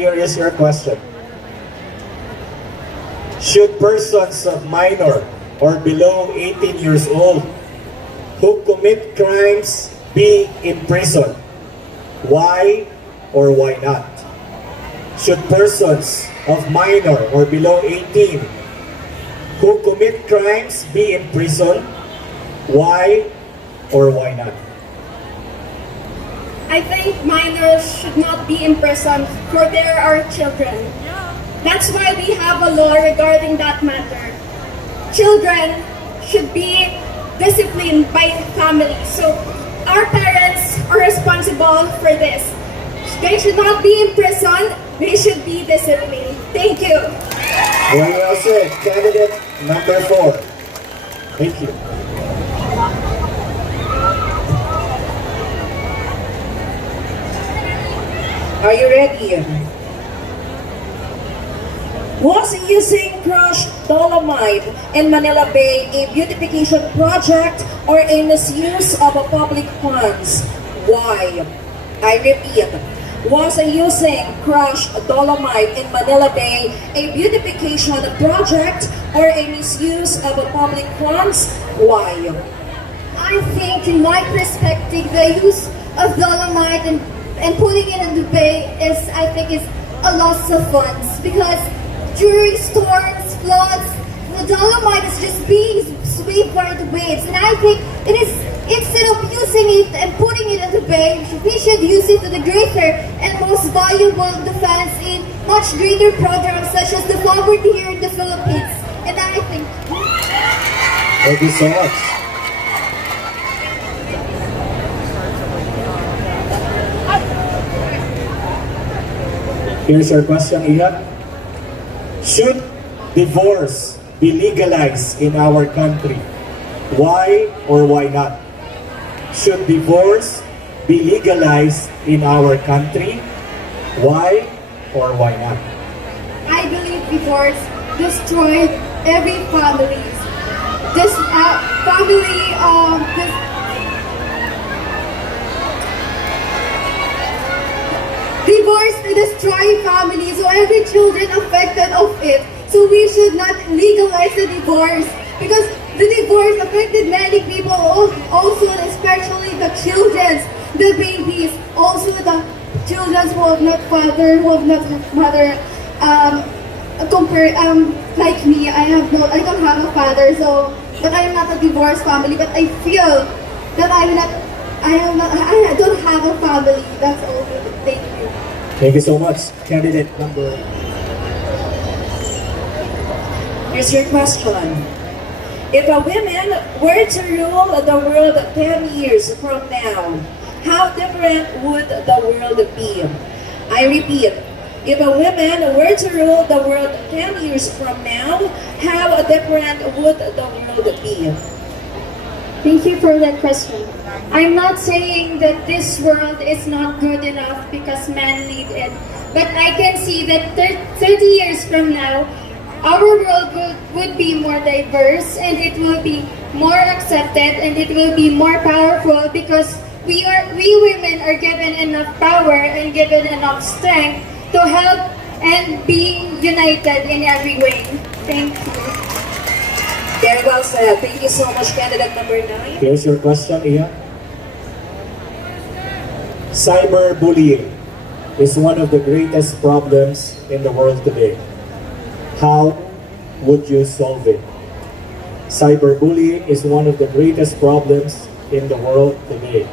here is your question. Should persons of minor or below 18 years old who commit crimes be imprisoned? Why or why not? Should persons of minor or below 18 who commit crimes be imprisoned? Why or why not? I think minors should not be imprisoned, for there are children. That's why we have a law regarding that matter. Children should be disciplined by family. So our parents are responsible for this. They should not be imprisoned, they should be disciplined. Thank you. Very well said. Candidate number 4. Thank you. Are you ready? Was using crushed dolomite in Manila Bay a beautification project or a misuse of public funds? Why? I repeat, was using crushed dolomite in Manila Bay a beautification project or a misuse of public funds? Why? I think, in my perspective, the use of dolomite and putting it in the bay is a loss of funds, because during storms, floods, the dolomite is just being swept by the waves, and I think it is, instead of using it and putting it in the bay, we should use it to the greater and most valuable defense in much greater programs such as the poverty here in the Philippines. And I think. Thank you so much. Here's your question, Ian. Should divorce be legalized in our country? Why or why not? Should divorce be legalized in our country? Why or why not? I believe divorce destroyed every family. This divorce destroy families, so every children affected of it. So we should not legalize the divorce, because the divorce affected many people, also especially the children, the babies, also the children who have not father, who have not mother. Like me, I don't have a father, so but I am not a divorced family. But I feel that I don't have a family. That's all. Thank you. Thank you so much. Candidate number. Here's your question. If a woman were to rule the world 10 years from now, how different would the world be? I repeat, if a woman were to rule the world 10 years from now, how different would the world be? Thank you for that question. I'm not saying that this world is not good enough because men need it, but I can see that 30 years from now, our world would be more diverse, and it will be more accepted, and it will be more powerful, because we women are given enough power and given enough strength to help and being united in every way. Thank you. Very well said. Thank you so much, candidate number 9. Here's your question, Ian. Cyberbullying is one of the greatest problems in the world today. How would you solve it? Cyberbullying is one of the greatest problems in the world today.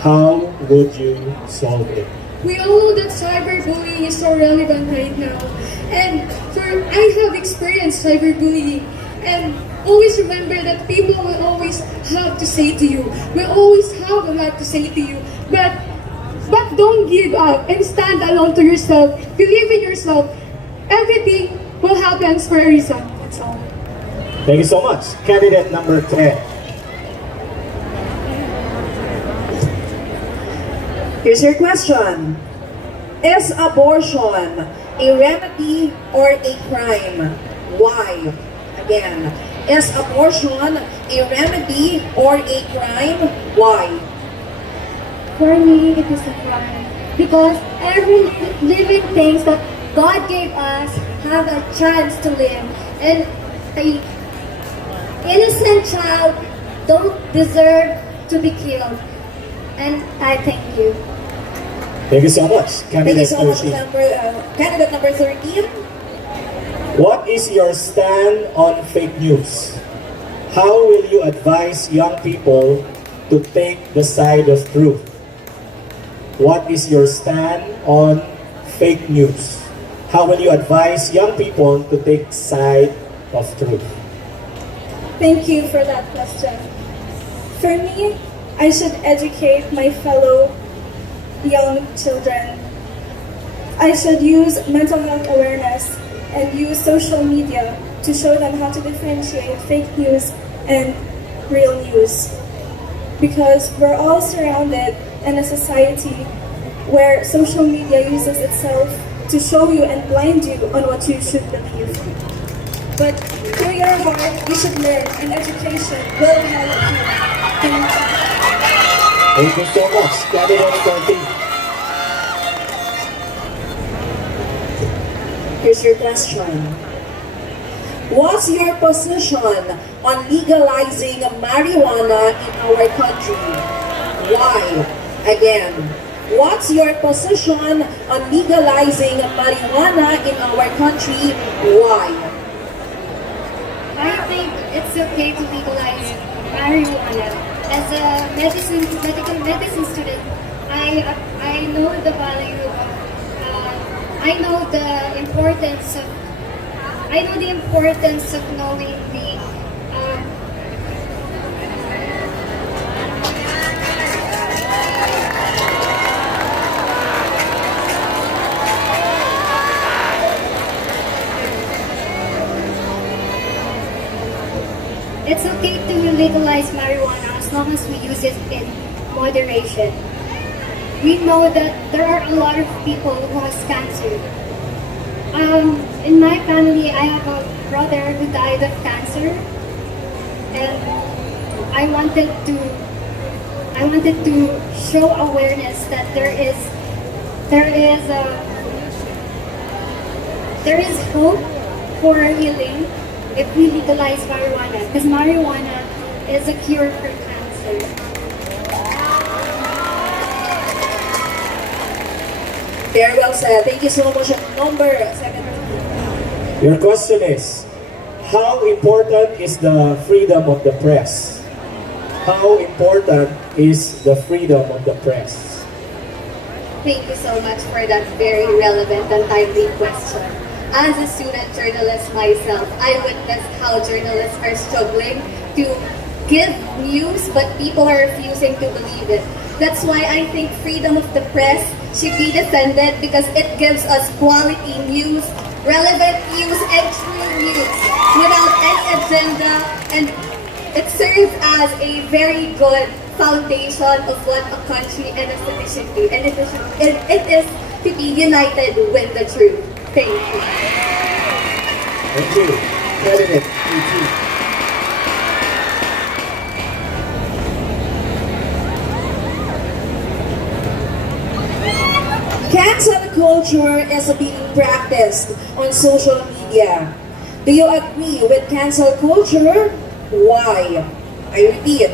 How would you solve it? We all know that cyberbullying is so relevant right now. And I have experienced cyberbullying. And always remember that people will always have to say to you, will always have a lot to say to you. But don't give up and stand alone to yourself. Believe in yourself. Everything will happen for a reason. That's all. Thank you so much. Candidate number 10. Here's your question. Is abortion a remedy or a crime? Why? Again, is abortion a remedy or a crime? Why? For me, it is a crime. because every living things that God gave us have a chance to live, and a innocent child don't deserve to be killed. And I thank you. Thank you so much, Thank you candidate so much, 13. candidate number 13. What is your stand on fake news? How will you advise young people to take the side of truth? What is your stand on fake news? How will you advise young people to take side of truth? Thank you for that question. For me, I should educate my fellow young children. I should use mental health awareness and use social media to show them how to differentiate fake news and real news. Because we're all surrounded in a society where social media uses itself to show you and blind you on what you should believe. But through your heart, you should learn, and education will help you. Thank you. Thank you so much, candidate 14. Here's your question. What's your position on legalizing marijuana in our country? Why? Again, what's your position on legalizing marijuana in our country? Why? I think it's okay to legalize marijuana. As a medical medicine student, I know the value of, I know the importance of knowing the it's okay to legalize marijuana as long as we use it in moderation. We know that there are a lot of people who has cancer. In my family, I have a brother who died of cancer, and I wanted to show awareness that there is hope for healing if we legalize marijuana, because marijuana is a cure for cancer. Very well said. Thank you so much. Number 17. Your question is, how important is the freedom of the press? How important is the freedom of the press? Thank you so much for that very relevant and timely question. As a student journalist myself, I witnessed how journalists are struggling to give news, but people are refusing to believe it. That's why I think freedom of the press should be defended, because it gives us quality news, relevant news, and true news without any agenda, and it serves as a very good foundation of what a country and a city should do, and it is to be united with the truth. Thank you. Thank you, candidate 18. Cancel culture is being practiced on social media. Do you agree with cancel culture? Why? I repeat,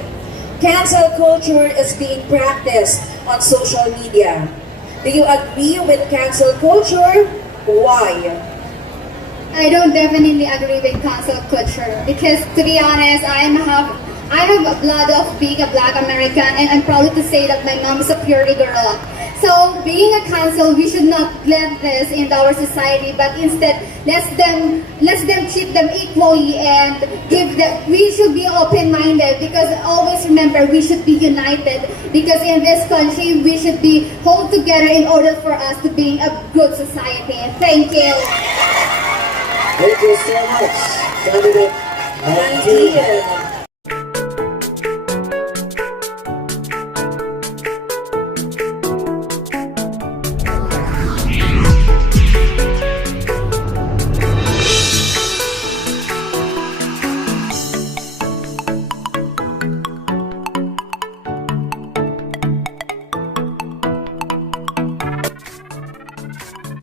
cancel culture is being practiced on social media. Do you agree with cancel culture? Why? I don't definitely agree with cancel culture, because to be honest, I have a blood of being a Black American, and I'm proud to say that my mom is a purity girl. So being a cancel, we should not let this in our society, but instead let them treat them equally, and we should be open-minded, because always remember we should be united, because in this country we should be hold together in order for us to be a good society. Thank you. Thank you so much, candidate 19. 19.